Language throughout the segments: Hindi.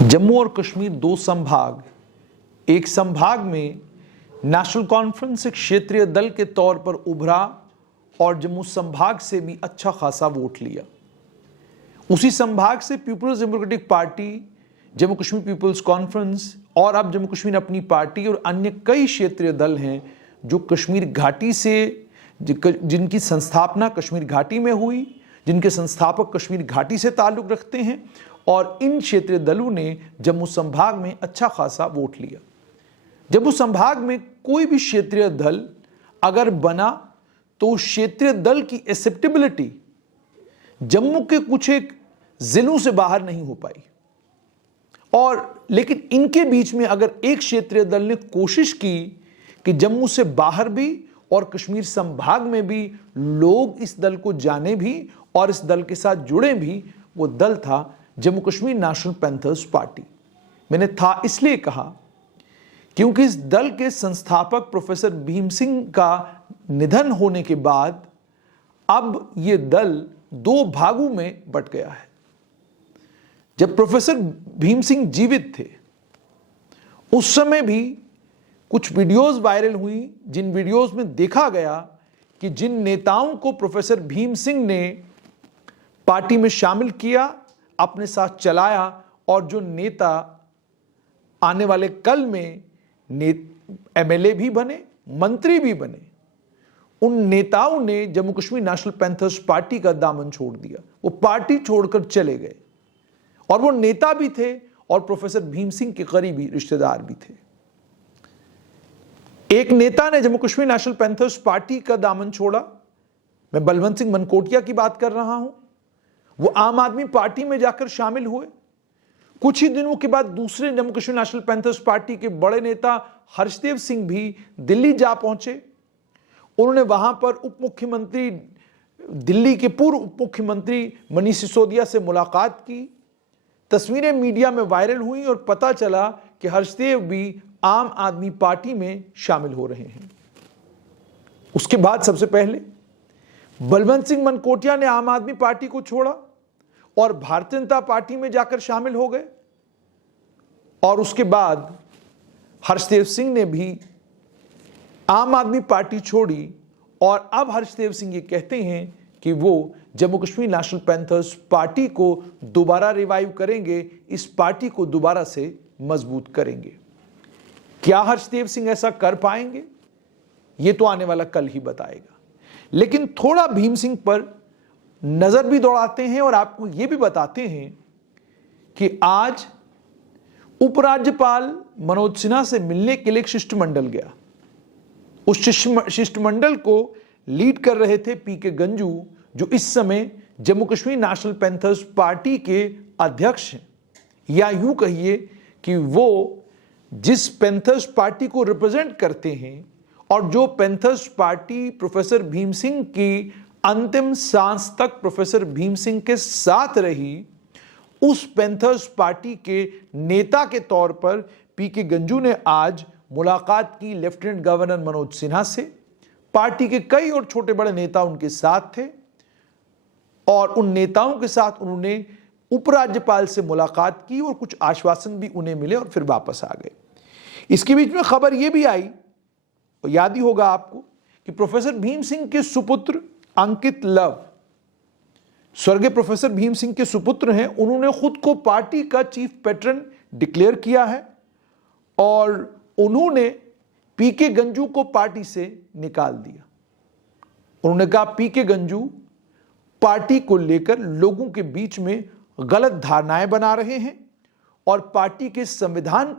जम्मू और कश्मीर दो संभाग, एक संभाग में नेशनल कॉन्फ्रेंस एक क्षेत्रीय दल के तौर पर उभरा और जम्मू संभाग से भी अच्छा खासा वोट लिया। उसी संभाग से पीपल्स डेमोक्रेटिक पार्टी, जम्मू कश्मीर पीपल्स कॉन्फ्रेंस और अब जम्मू कश्मीर अपनी पार्टी और अन्य कई क्षेत्रीय दल हैं जो कश्मीर घाटी से, जिनकी संस्थापना कश्मीर घाटी में हुई, जिनके संस्थापक कश्मीर घाटी से ताल्लुक रखते हैं, और इन क्षेत्रीय दलों ने जम्मू संभाग में अच्छा खासा वोट लिया। जम्मू संभाग में कोई भी क्षेत्रीय दल अगर बना तो क्षेत्रीय दल की एक्सेप्टेबिलिटी जम्मू के कुछ एक जिलों से बाहर नहीं हो पाई। और लेकिन इनके बीच में अगर एक क्षेत्रीय दल ने कोशिश की कि जम्मू से बाहर भी और कश्मीर संभाग में भी लोग इस दल को जाने भी और इस दल के साथ जुड़े भी, वो दल था Jammu Kashmir national panthers party. मैंने था इसलिए कहा क्योंकि इस दल के संस्थापक प्रोफेसर भीम सिंह का निधन होने के बाद अब यह दल दो भागों में बंट गया है। जब प्रोफेसर भीम सिंह जीवित थे उस समय भी कुछ वीडियोस वायरल हुई, जिन वीडियोस में देखा गया कि जिन नेताओं को प्रोफेसर भीम सिंह ने पार्टी में शामिल किया, अपने साथ चलाया, और जो नेता आने वाले कल में एमएलए भी बने, मंत्री भी बने, उन नेताओं ने Jammu Kashmir national panthers party का दामन छोड़ दिया। वो पार्टी छोड़कर चले गए और वो नेता भी थे और प्रोफेसर भीम सिंह के करीबी रिश्तेदार भी थे। एक नेता ने Jammu Kashmir national panthers party का दामन छोड़ा, मैं बलवंत सिंह मनकोटिया की बात कर रहा हूं। वो आम आदमी पार्टी में जाकर शामिल हुए। कुछ ही दिनों के बाद दूसरे Jammu Kashmir national panthers party के बड़े नेता हर्षदेव सिंह भी दिल्ली जा पहुंचे। उन्होंने वहां पर उप मुख्यमंत्री, दिल्ली के पूर्व उप मुख्यमंत्री मनीष सिसोदिया से मुलाकात की। तस्वीरें मीडिया में वायरल हुई और पता चला कि हर्षदेव भी आम आदमी पार्टी में शामिल हो रहे हैं। उसके बाद सबसे पहले बलवंत सिंह मनकोटिया ने आम आदमी पार्टी को छोड़ा और भारतीय जनता पार्टी में जाकर शामिल हो गए, और उसके बाद हर्षदेव सिंह ने भी आम आदमी पार्टी छोड़ी और अब हर्षदेव सिंह ये कहते हैं कि वो Jammu Kashmir national panthers party को दोबारा रिवाइव करेंगे, इस पार्टी को दोबारा से मजबूत करेंगे। क्या हर्षदेव सिंह ऐसा कर पाएंगे, ये तो आने वाला कल ही बताएगा। लेकिन थोड़ा भीम सिंह पर नजर भी दौड़ाते हैं और आपको यह भी बताते हैं कि आज उपराज्यपाल मनोज सिन्हा से मिलने के लिए एक शिष्टमंडल गया। उस शिष्टमंडल को लीड कर रहे थे पीके गंजू, जो इस समय Jammu Kashmir national panthers party के अध्यक्ष हैं, या यूं कहिए कि वो जिस पैंथर्स पार्टी को रिप्रेजेंट करते हैं और जो panthers party professor Bhim Singh की अंतिम सांस तक प्रोफेसर भीम सिंह के साथ रही, उस पैंथर्स पार्टी के नेता के तौर पर पीके गंजू ने आज मुलाकात की लेफ्टिनेंट गवर्नर मनोज सिन्हा से। पार्टी के कई और छोटे बड़े नेता उनके साथ थे और उन नेताओं के साथ उन्होंने उपराज्यपाल से मुलाकात की और कुछ आश्वासन भी उन्हें मिले और फिर वापस आ गए। इसके बीच में खबर यह भी आई, याद ही होगा आपको, कि प्रोफेसर भीम सिंह के सुपुत्र अंकित लव, स्वर्गीय प्रोफेसर भीम सिंह के सुपुत्र हैं, उन्होंने खुद को पार्टी का चीफ पैट्रन डिक्लेयर किया है और उन्होंने पीके गंजू को पार्टी से निकाल दिया। उन्होंने कहा पीके गंजू पार्टी को लेकर लोगों के बीच में गलत धारणाएं बना रहे हैं और पार्टी के संविधान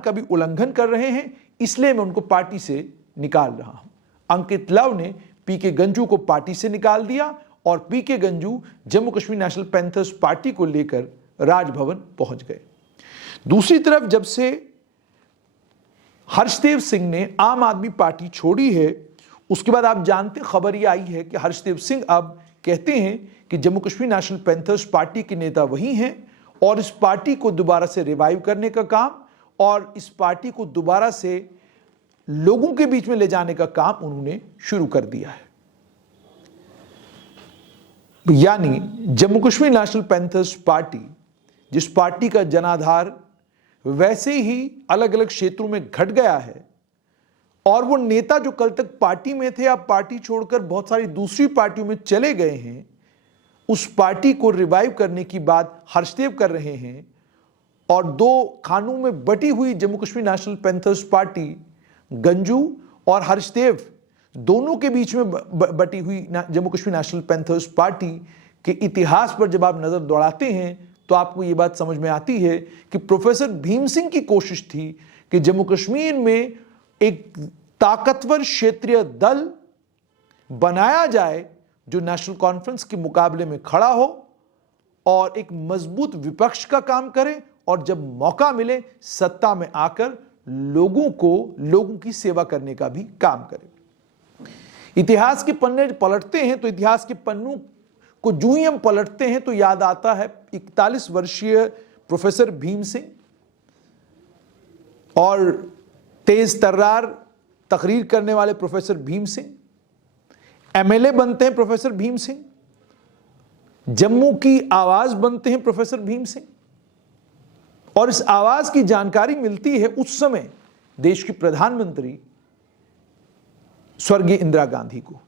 का भी उल्लंघन कर रहे हैं, इसलिए मैं उनको पार्टी से निकाल रहा हूं। अंकित लव ने पीके गंजू को पार्टी से निकाल दिया और PK Ganju Jammu Kashmir national panthers party को लेकर राजभवन पहुंच गए। दूसरी तरफ जब से हर्षदेव सिंह ने आम आदमी पार्टी छोड़ी है, उसके बाद आप जानते खबर यह आई है कि हर्षदेव सिंह अब कहते हैं कि Jammu Kashmir national panthers party के नेता वही हैं और इस पार्टी को दोबारा से रिवाइव करने का काम और इस पार्टी को दोबारा से लोगों के बीच में ले जाने का काम उन्होंने शुरू कर दिया है। यानी Jammu Kashmir national panthers party जिस पार्टी का जनाधार वैसे ही अलग अलग क्षेत्रों में घट गया है, और वो नेता जो कल तक पार्टी में थे अब पार्टी छोड़कर बहुत सारी दूसरी पार्टियों में चले गए हैं, उस पार्टी को रिवाइव करने की बात हर्षदेव कर रहे हैं। और दो खानों में बटी हुई Jammu Kashmir national panthers party, Ganju और हर्षदेव दोनों के बीच में बटी हुई Jammu Kashmir national panthers party के इतिहास पर जब आप नजर दौड़ाते हैं तो आपको यह बात समझ में आती है कि प्रोफेसर भीम सिंह की कोशिश थी कि जम्मू कश्मीर में एक ताकतवर क्षेत्रीय दल बनाया जाए जो नेशनल कॉन्फ्रेंस के मुकाबले में खड़ा हो और एक मजबूत विपक्ष का काम करे, और जब मौका मिले सत्ता में आकर लोगों की सेवा करने का भी काम करे। इतिहास के पन्ने पलटते हैं तो इतिहास के पन्नों को जो ही हम पलटते हैं तो याद आता है 41 वर्षीय प्रोफेसर भीम सिंह और तेज तर्रार तकरीर करने वाले प्रोफेसर भीम सिंह, एमएलए बनते हैं प्रोफेसर भीम सिंह, जम्मू की आवाज बनते हैं प्रोफेसर भीम सिंह, और इस आवाज की जानकारी मिलती है उस समय देश की प्रधानमंत्री स्वर्गीय इंदिरा गांधी को।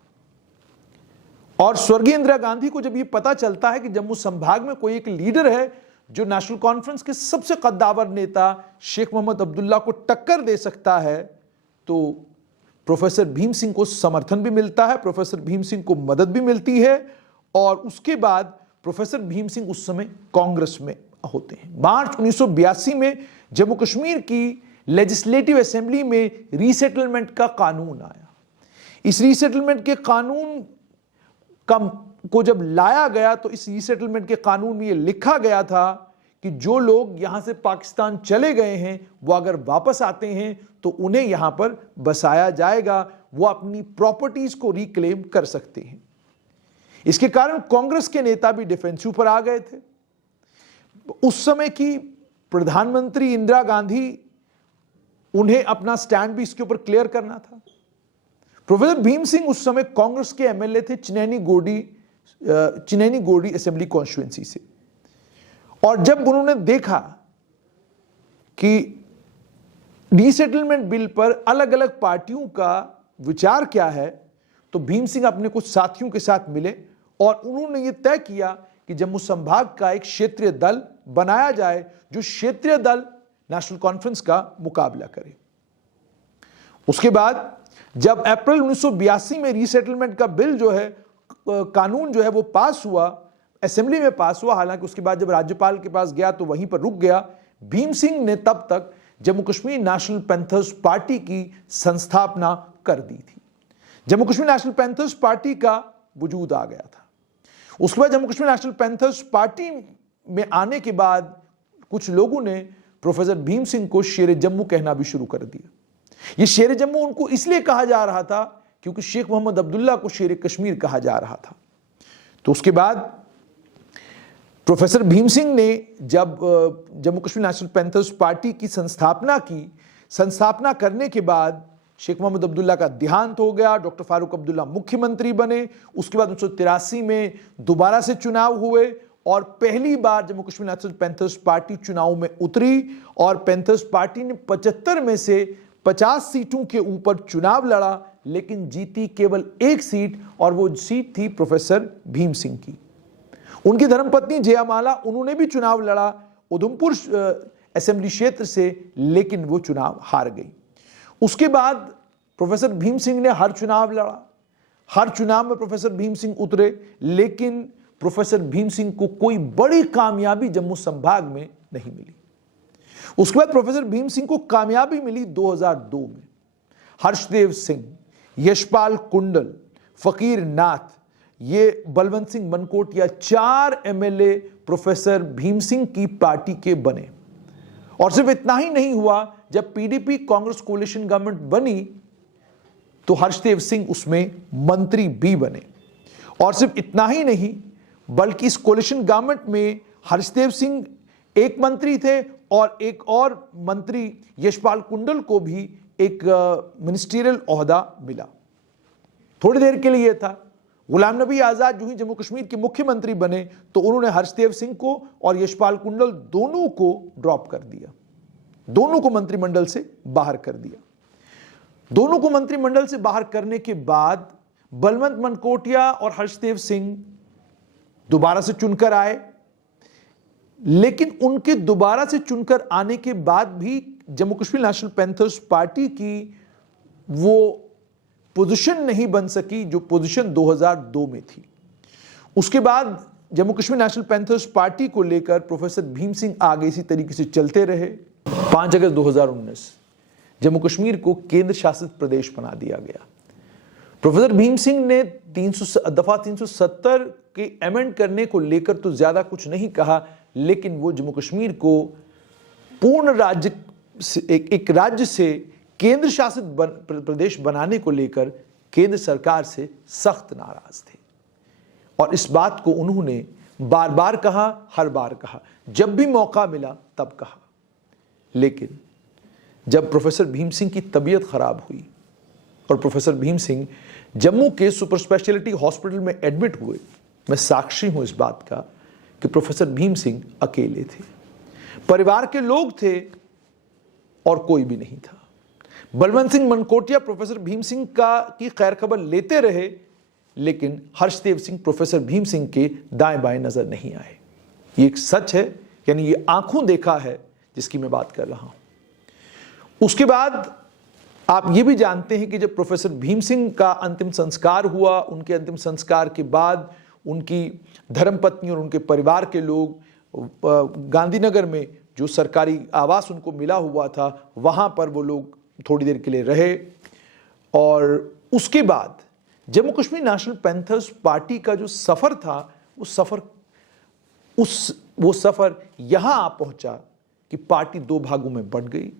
और स्वर्गीय इंदिरा गांधी को जब यह पता चलता है कि जम्मू संभाग में कोई एक लीडर है जो नेशनल कॉन्फ्रेंस के सबसे कद्दावर नेता शेख मोहम्मद अब्दुल्ला को टक्कर दे सकता है, तो प्रोफेसर भीम सिंह को समर्थन भी मिलता है, प्रोफेसर भीम सिंह को मदद भी मिलती है। और उसके बाद प्रोफेसर भीम सिंह उस समय कांग्रेस में होते हैं। मार्च 1982 में जम्मू कश्मीर की लेजिस्लेटिव असेंबली में रीसेटलमेंट का कानून आया। इस रीसेटलमेंट के कानून को जब लाया गया तो इस रीसेटलमेंट के कानून में यह लिखा गया था कि जो लोग यहां से पाकिस्तान चले गए हैं वो अगर वापस आते हैं तो उन्हें यहां पर बसाया जाएगा, वो अपनी प्रॉपर्टीज को रिक्लेम कर सकते हैं। इसके कारण कांग्रेस के नेता भी डिफेंसिव पर आ गए थे। उस समय की प्रधानमंत्री इंदिरा गांधी, उन्हें अपना स्टैंड भी इसके ऊपर क्लियर करना था। प्रोफेसर भीम सिंह उस समय कांग्रेस के एमएलए थे चिनैनी गोडी असेंबली कॉन्स्टिट्यूएंसी से, और जब उन्होंने देखा कि रीसेटलमेंट बिल पर अलग अलग पार्टियों का विचार क्या है, तो भीम सिंह अपने कुछ साथियों के साथ मिले और उन्होंने यह तय किया कि जम्मू संभाग का एक क्षेत्रीय दल बनाया जाए जो क्षेत्रीय दल नेशनल कॉन्फ्रेंस का मुकाबला करे। उसके बाद जब अप्रैल 1982 में रीसेटलमेंट का बिल जो है, कानून जो है वो पास हुआ, असेंबली में पास हुआ, हालांकि उसके बाद जब राज्यपाल के पास गया तो वहीं पर रुक गया। भीम सिंह ने तब तक Jammu Kashmir national panthers party की संस्थापना कर दी थी। Jammu Kashmir national panthers party का वजूद आ गया था। उसके बाद Jammu Kashmir national panthers party में आने के बाद कुछ लोगों ने प्रोफेसर भीम सिंह को शेर जम्मू कहना भी शुरू कर दिया। यह शेर जम्मू उनको इसलिए कहा जा रहा था क्योंकि शेख मोहम्मद अब्दुल्ला को शेर कश्मीर कहा जा रहा था। तो उसके बाद प्रोफेसर भीम सिंह ने जब Jammu Kashmir national panthers party की संस्थापना करने के बाद शेख मोहम्मद अब्दुल्ला का देहांत हो गया, डॉक्टर फारूक अब्दुल्ला मुख्यमंत्री बने। उसके बाद 1983 में दोबारा से चुनाव हुए और पहली बार Jammu Kashmir national panthers party चुनाव में उतरी और पैंथर्स पार्टी ने 75 में से 50 सीटों के ऊपर चुनाव लड़ा, लेकिन जीती केवल एक सीट, और वो सीट थी प्रोफेसर भीम सिंह की। उनकी धर्मपत्नी जयामाला, उन्होंने भी चुनाव लड़ा उधमपुर असेंबली क्षेत्र से, लेकिन वो चुनाव हार गई। उसके बाद प्रोफेसर भीम सिंह ने हर चुनाव लड़ा, हर चुनाव में प्रोफेसर भीम सिंह उतरे, लेकिन प्रोफेसर भीम सिंह को कोई बड़ी कामयाबी जम्मू संभाग में नहीं मिली। उसके बाद प्रोफेसर भीम सिंह को कामयाबी मिली 2002 में। हर्षदेव सिंह, यशपाल कुंडल, फकीर नाथ, ये बलवंत सिंह मनकोटिया, 4 एमएलए प्रोफेसर भीम सिंह की पार्टी के बने। और सिर्फ इतना ही नहीं हुआ, जब पीडीपी कांग्रेस कोalition गवर्नमेंट बनी तो हर्षदेव सिंह उसमें मंत्री भी बने। और सिर्फ इतना ही नहीं, बल्कि इस कोalition गवर्नमेंट में हर्षदेव सिंह एक मंत्री थे और एक और मंत्री यशपाल कुंडल को भी एक मिनिस्ट्रियल ओहदा मिला। थोड़ी देर के लिए था, गुलाम नबी आजाद जो ही जम्मू कश्मीर के मुख्यमंत्री बने तो उन्होंने हर्षदेव सिंह को और यशपाल कुंडल दोनों को ड्रॉप कर दिया, दोनों को मंत्रिमंडल से बाहर कर दिया। दोनों को मंत्रिमंडल से बाहर करने के बाद बलवंत मनकोटिया और हर्षदेव सिंह दोबारा से चुनकर आए, लेकिन उनके दोबारा से चुनकर आने के बाद भी Jammu Kashmir national panthers party की वो पोजीशन नहीं बन सकी जो पोजीशन 2002 में थी। उसके बाद Jammu Kashmir national panthers party को लेकर प्रोफेसर भीम सिंह आगे इसी तरीके से चलते रहे। 5 अगस्त 2019 जम्मू कश्मीर को केंद्र शासित प्रदेश बना दिया गया। प्रोफेसर भीम सिंह ने दफा 370 के अमेंड करने को लेकर तो ज्यादा कुछ नहीं कहा, लेकिन वो जम्मू कश्मीर को पूर्ण राज्य एक राज्य से केंद्र शासित प्रदेश बनाने को लेकर केंद्र सरकार से सख्त नाराज थे और इस बात को उन्होंने बार बार कहा, हर बार कहा, जब भी मौका मिला तब कहा। लेकिन जब प्रोफेसर भीम सिंह की तबीयत खराब हुई और प्रोफेसर भीम सिंह जम्मू के सुपर स्पेशलिटी हॉस्पिटल में एडमिट हुए, मैं साक्षी हूं इस बात का कि प्रोफेसर भीम सिंह अकेले थे, परिवार के लोग थे और कोई भी नहीं था। बलवंत सिंह मनकोटिया प्रोफेसर भीम सिंह की खैर खबर लेते रहे, लेकिन हर्षदेव सिंह प्रोफेसर भीम सिंह के दाएं बाएं नजर नहीं आए। ये एक सच है, यानी ये आंखों देखा है जिसकी मैं बात कर रहा हूं। उसके बाद आप ये भी जानते हैं कि जब प्रोफेसर भीम सिंह का अंतिम संस्कार हुआ, उनके अंतिम संस्कार के बाद उनकी धर्मपत्नी और उनके परिवार के लोग गांधीनगर में जो सरकारी आवास उनको मिला हुआ था, वहां पर वो लोग थोड़ी देर के लिए रहे और उसके बाद Jammu Kashmir national panthers party का जो सफर था वो सफर यहां आ पहुंचा कि पार्टी 2 भागों में बंट गई।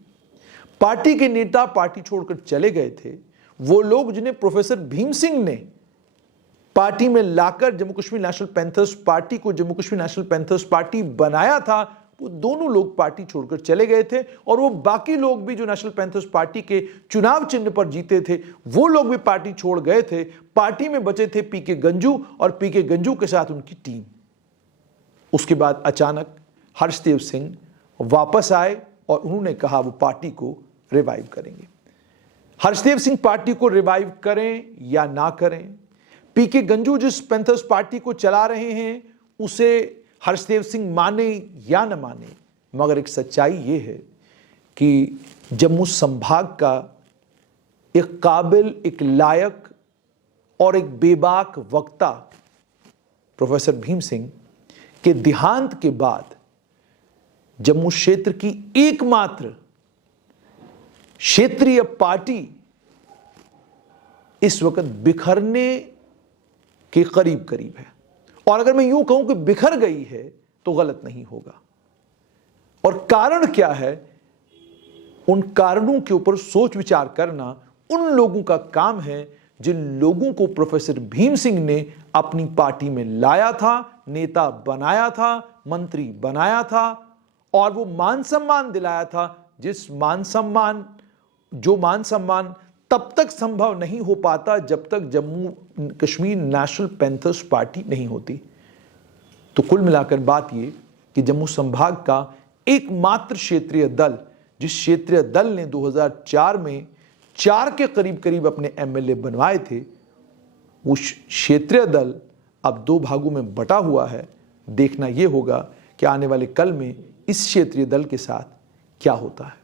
पार्टी के नेता पार्टी छोड़कर चले गए थे। वो लोग जिन्हें प्रोफेसर भीम सिंह ने पार्टी में लाकर Jammu Kashmir national panthers party को Jammu Kashmir national panthers Party बनाया था, वो दोनों लोग पार्टी छोड़कर चले गए थे और वो बाकी लोग भी जो नेशनल पैंथर्स पार्टी के चुनाव चिन्ह पर जीते थे वो लोग भी पार्टी छोड़ गए थे। पार्टी में बचे थे पीके गंजू और पीके गंजू के साथ उनकी टीम। उसके बाद अचानक हर्षदेव सिंह वापस आए और उन्होंने कहा वो पार्टी को रिवाइव करेंगे। हर्षदेव सिंह पार्टी को रिवाइव करें या ना करें, पीके गंजू जिस पैंथर्स पार्टी को चला रहे हैं उसे हर्षदेव सिंह माने या न माने, मगर एक सच्चाई ये है कि जम्मू संभाग का एक काबिल, एक लायक और एक बेबाक वक्ता प्रोफेसर भीम सिंह के देहांत के बाद जम्मू क्षेत्र की एकमात्र क्षेत्रीय पार्टी इस वक्त बिखरने के करीब करीब है। और अगर मैं यूं कहूं कि बिखर गई है तो गलत नहीं होगा। और कारण क्या है, उन कारणों के ऊपर सोच विचार करना उन लोगों का काम है जिन लोगों को प्रोफेसर भीम सिंह ने अपनी पार्टी में लाया था, नेता बनाया था, मंत्री बनाया था और वो मान सम्मान दिलाया था, जो मान सम्मान तब तक संभव नहीं हो पाता जब तक Jammu Kashmir national panthers party नहीं होती। तो कुल मिलाकर बात ये कि जम्मू संभाग का एकमात्र क्षेत्रीय दल, जिस क्षेत्रीय दल ने 2004 में 4 के करीब करीब अपने एमएलए बनवाए थे, वो क्षेत्रीय दल अब 2 भागों में बटा हुआ है। देखना यह होगा कि आने वाले कल में इस क्षेत्रीय दल के साथ क्या होता है।